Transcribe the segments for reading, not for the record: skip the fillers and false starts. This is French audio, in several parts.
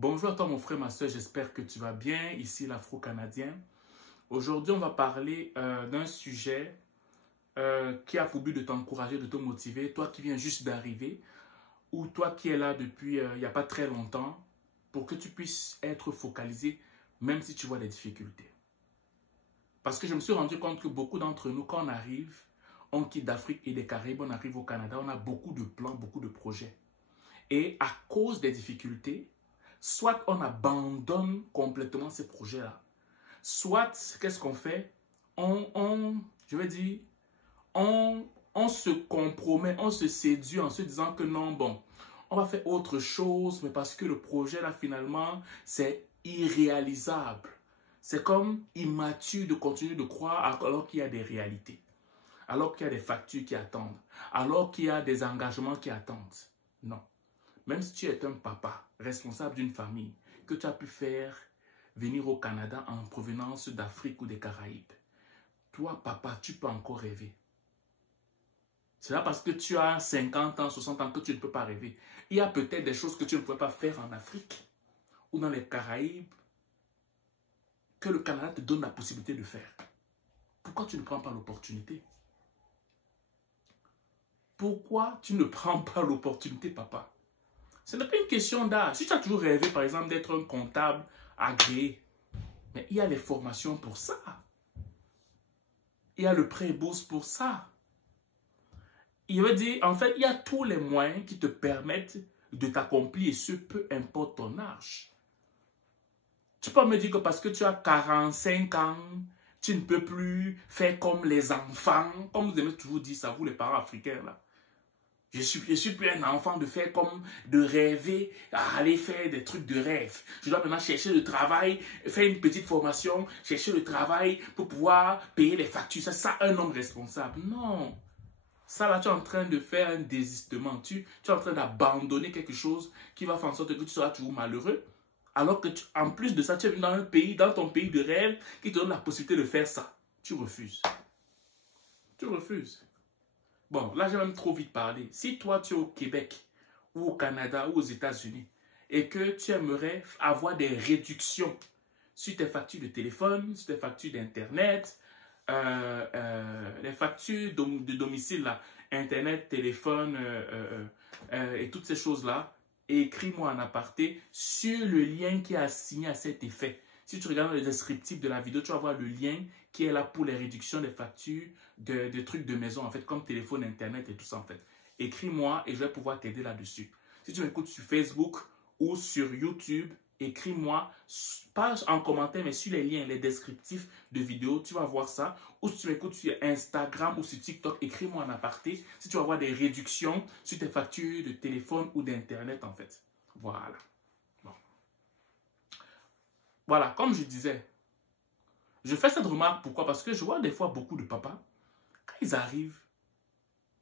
Bonjour à toi mon frère, ma soeur, j'espère que tu vas bien. Ici l'Afro-Canadien. Aujourd'hui, on va parler d'un sujet qui a pour but de t'encourager, de te motiver. Toi qui viens juste d'arriver ou toi qui es là depuis il n'y a pas très longtemps pour que tu puisses être focalisé même si tu vois des difficultés. Parce que je me suis rendu compte que beaucoup d'entre nous, quand on arrive, on quitte d'Afrique et des Caraïbes, on arrive au Canada, on a beaucoup de plans, beaucoup de projets. Et à cause des difficultés, soit on abandonne complètement ces projets-là, soit, qu'est-ce qu'on fait? Je vais dire, on se compromet, on se séduit en se disant que non, bon, on va faire autre chose, mais parce que le projet-là, finalement, c'est irréalisable. C'est comme immature de continuer de croire alors qu'il y a des réalités, alors qu'il y a des factures qui attendent, alors qu'il y a des engagements qui attendent. Non. Même si tu es un papa responsable d'une famille que tu as pu faire venir au Canada en provenance d'Afrique ou des Caraïbes, toi, papa, tu peux encore rêver. C'est là parce que tu as 50 ans, 60 ans que tu ne peux pas rêver. Il y a peut-être des choses que tu ne peux pas faire en Afrique ou dans les Caraïbes que le Canada te donne la possibilité de faire. Pourquoi tu ne prends pas l'opportunité? Pourquoi tu ne prends pas l'opportunité, papa? Ce n'est pas une question d'âge. Si tu as toujours rêvé, par exemple, d'être un comptable agréé, mais il y a les formations pour ça. Il y a le pré-bourse pour ça. Il veut dire, en fait, il y a tous les moyens qui te permettent de t'accomplir, et ce, peu importe ton âge. Tu peux me dire que parce que tu as 45 ans, tu ne peux plus faire comme les enfants, comme vous aimez toujours dire ça, vous les parents africains, là. Je suis plus un enfant de rêver à aller faire des trucs de rêve. Je dois maintenant chercher le travail, faire une petite formation, chercher le travail pour pouvoir payer les factures. C'est ça un homme responsable. Non. Ça là, tu es en train de faire un désistement. Tu es en train d'abandonner quelque chose qui va faire en sorte que tu seras toujours malheureux. Alors que en plus de ça, tu es dans ton pays de rêve qui te donne la possibilité de faire ça. Tu refuses. Tu refuses. Bon, là, j'ai même trop vite parlé. Si toi, tu es au Québec, ou au Canada, ou aux États-Unis, et que tu aimerais avoir des réductions sur tes factures de téléphone, sur tes factures d'Internet, les factures de domicile, là, Internet, téléphone, et toutes ces choses-là, écris-moi en aparté sur le lien qui est assigné à cet effet. Si tu regardes le descriptif de la vidéo, tu vas voir le lien qui est là pour les réductions des factures de trucs de maison, en fait, comme téléphone, Internet et tout ça, en fait. Écris-moi et je vais pouvoir t'aider là-dessus. Si tu m'écoutes sur Facebook ou sur YouTube, écris-moi, pas en commentaire, mais sur les liens, les descriptifs de vidéos, tu vas voir ça. Ou si tu m'écoutes sur Instagram ou sur TikTok, écris-moi en aparté si tu vas voir des réductions sur tes factures de téléphone ou d'Internet, en fait. Voilà. Bon. Voilà, comme je disais, je fais cette remarque, pourquoi? Parce que je vois des fois beaucoup de papas, quand ils arrivent,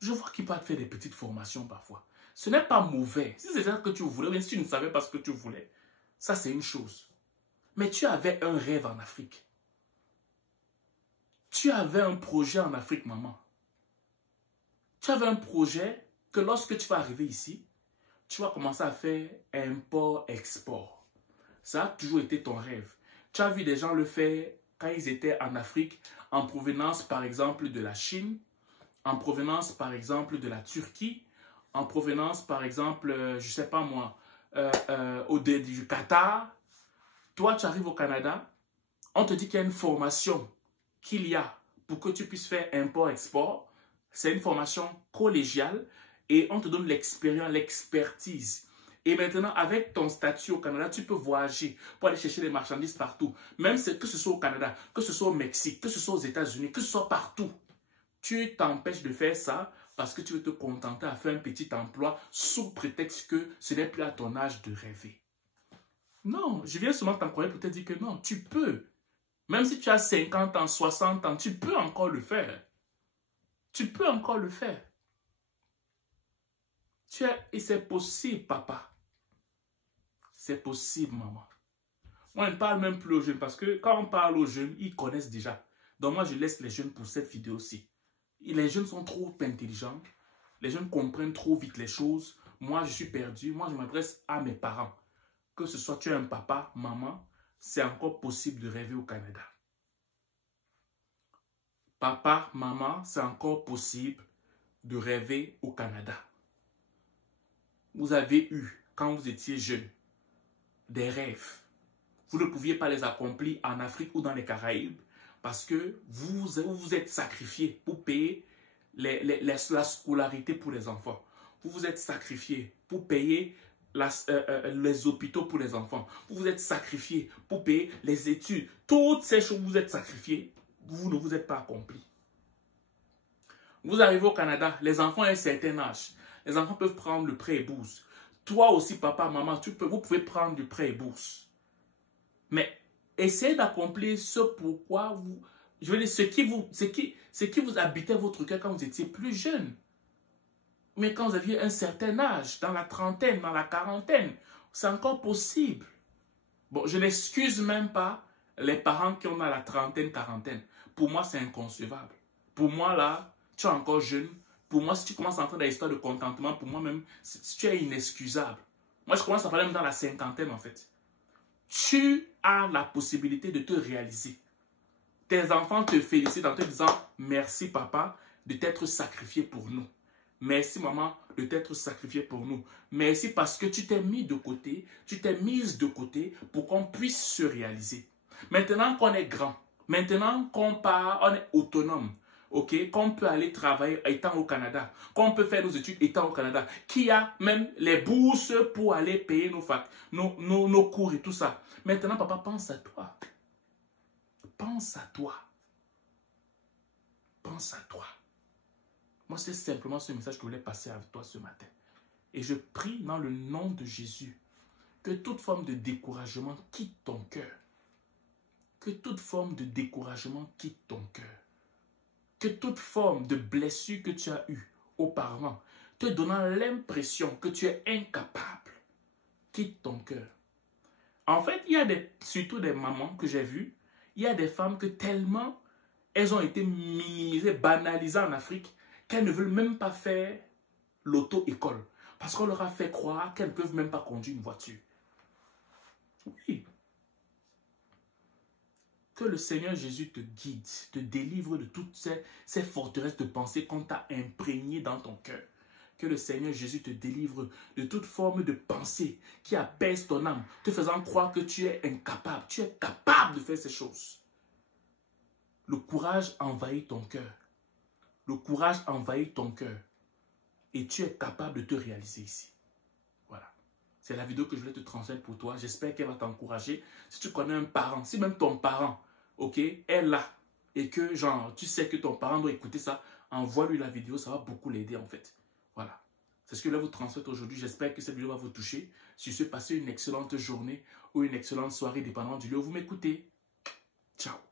je vois qu'ils peuvent faire des petites formations parfois. Ce n'est pas mauvais. Si c'est ça que tu voulais, même si tu ne savais pas ce que tu voulais, ça c'est une chose. Mais tu avais un rêve en Afrique. Tu avais un projet en Afrique, maman. Tu avais un projet que lorsque tu vas arriver ici, tu vas commencer à faire import-export. Ça a toujours été ton rêve. Tu as vu des gens le faire quand ils étaient en Afrique, en provenance par exemple de la Chine, en provenance par exemple de la Turquie, en provenance par exemple, je ne sais pas moi, du Qatar. Toi, tu arrives au Canada, on te dit qu'il y a une formation qu'il y a pour que tu puisses faire import-export. C'est une formation collégiale et on te donne l'expérience, l'expertise. Et maintenant, avec ton statut au Canada, tu peux voyager pour aller chercher des marchandises partout. Même que ce soit au Canada, que ce soit au Mexique, que ce soit aux États-Unis, que ce soit partout. Tu t'empêches de faire ça parce que tu veux te contenter à faire un petit emploi sous prétexte que ce n'est plus à ton âge de rêver. Non, je viens seulement t'encourager pour te dire que non, tu peux. Même si tu as 50 ans, 60 ans, tu peux encore le faire. Tu peux encore le faire. Et c'est possible, papa. C'est possible, maman. Moi, je ne parle même plus aux jeunes parce que quand on parle aux jeunes, ils connaissent déjà. Donc moi, je laisse les jeunes pour cette vidéo-ci. Les jeunes sont trop intelligents. Les jeunes comprennent trop vite les choses. Moi, je suis perdu. Moi, je m'adresse à mes parents. que ce soit tu es un papa, maman, c'est encore possible de rêver au Canada. Papa, maman, c'est encore possible de rêver au Canada. Vous avez eu, quand vous étiez jeune, des rêves. Vous ne pouviez pas les accomplir en Afrique ou dans les Caraïbes parce que vous vous êtes sacrifié pour payer la scolarité pour les enfants. Vous vous êtes sacrifié pour payer les hôpitaux pour les enfants. Vous vous êtes sacrifié pour payer les études. Toutes ces choses, vous êtes sacrifiés. Vous ne vous êtes pas accomplis. Vous arrivez au Canada, les enfants à un certain âge. Les enfants peuvent prendre le prêt et bourse. Toi aussi, papa, maman, vous pouvez prendre du prêt et bourse. Mais essayez d'accomplir ce pourquoi vous... Je veux dire, ce qui vous habitait votre cœur quand vous étiez plus jeune. Mais quand vous aviez un certain âge, dans la trentaine, dans la quarantaine, c'est encore possible. Bon, je n'excuse même pas les parents qui ont dans la trentaine, quarantaine. Pour moi, c'est inconcevable. Pour moi, là, tu es encore jeune. Pour moi, si tu commences à entrer dans l'histoire de contentement, pour moi même, tu es inexcusable. Moi, je commence à parler même dans la cinquantaine, en fait. Tu as la possibilité de te réaliser. Tes enfants te félicitent en te disant « Merci, papa, de t'être sacrifié pour nous. Merci, maman, de t'être sacrifié pour nous. Merci parce que tu t'es mis de côté, tu t'es mise de côté pour qu'on puisse se réaliser. Maintenant qu'on est grand, maintenant qu'on part, on est autonome, ok, qu'on peut aller travailler étant au Canada, qu'on peut faire nos études étant au Canada, qui a même les bourses pour aller payer nos cours et tout ça. Maintenant, papa, pense à toi. Pense à toi. Pense à toi. Moi, c'est simplement ce message que je voulais passer avec toi ce matin. Et je prie dans le nom de Jésus que toute forme de découragement quitte ton cœur. Que toute forme de découragement quitte ton cœur. Que toute forme de blessure que tu as eue auparavant, te donnant l'impression que tu es incapable, quitte ton cœur. En fait, il y a surtout des mamans que j'ai vues, il y a des femmes que tellement elles ont été minimisées, banalisées en Afrique, qu'elles ne veulent même pas faire l'auto-école. Parce qu'on leur a fait croire qu'elles ne peuvent même pas conduire une voiture. Oui. Que le Seigneur Jésus te guide, te délivre de toutes ces forteresses de pensée qu'on t'a imprégnées dans ton cœur. Que le Seigneur Jésus te délivre de toute forme de pensée qui apaise ton âme, te faisant croire que tu es incapable. Tu es capable de faire ces choses. Le courage envahit ton cœur. Le courage envahit ton cœur. Et tu es capable de te réaliser ici. Voilà. C'est la vidéo que je voulais te transmettre pour toi. J'espère qu'elle va t'encourager. Si tu connais un parent, si même ton parent, ok, est là, et que genre, tu sais que ton parent doit écouter ça, envoie-lui la vidéo, ça va beaucoup l'aider en fait. Voilà. C'est ce que je vais vous transmettre aujourd'hui. J'espère que cette vidéo va vous toucher. Si vous passez une excellente journée ou une excellente soirée, dépendant du lieu où vous m'écoutez. Ciao.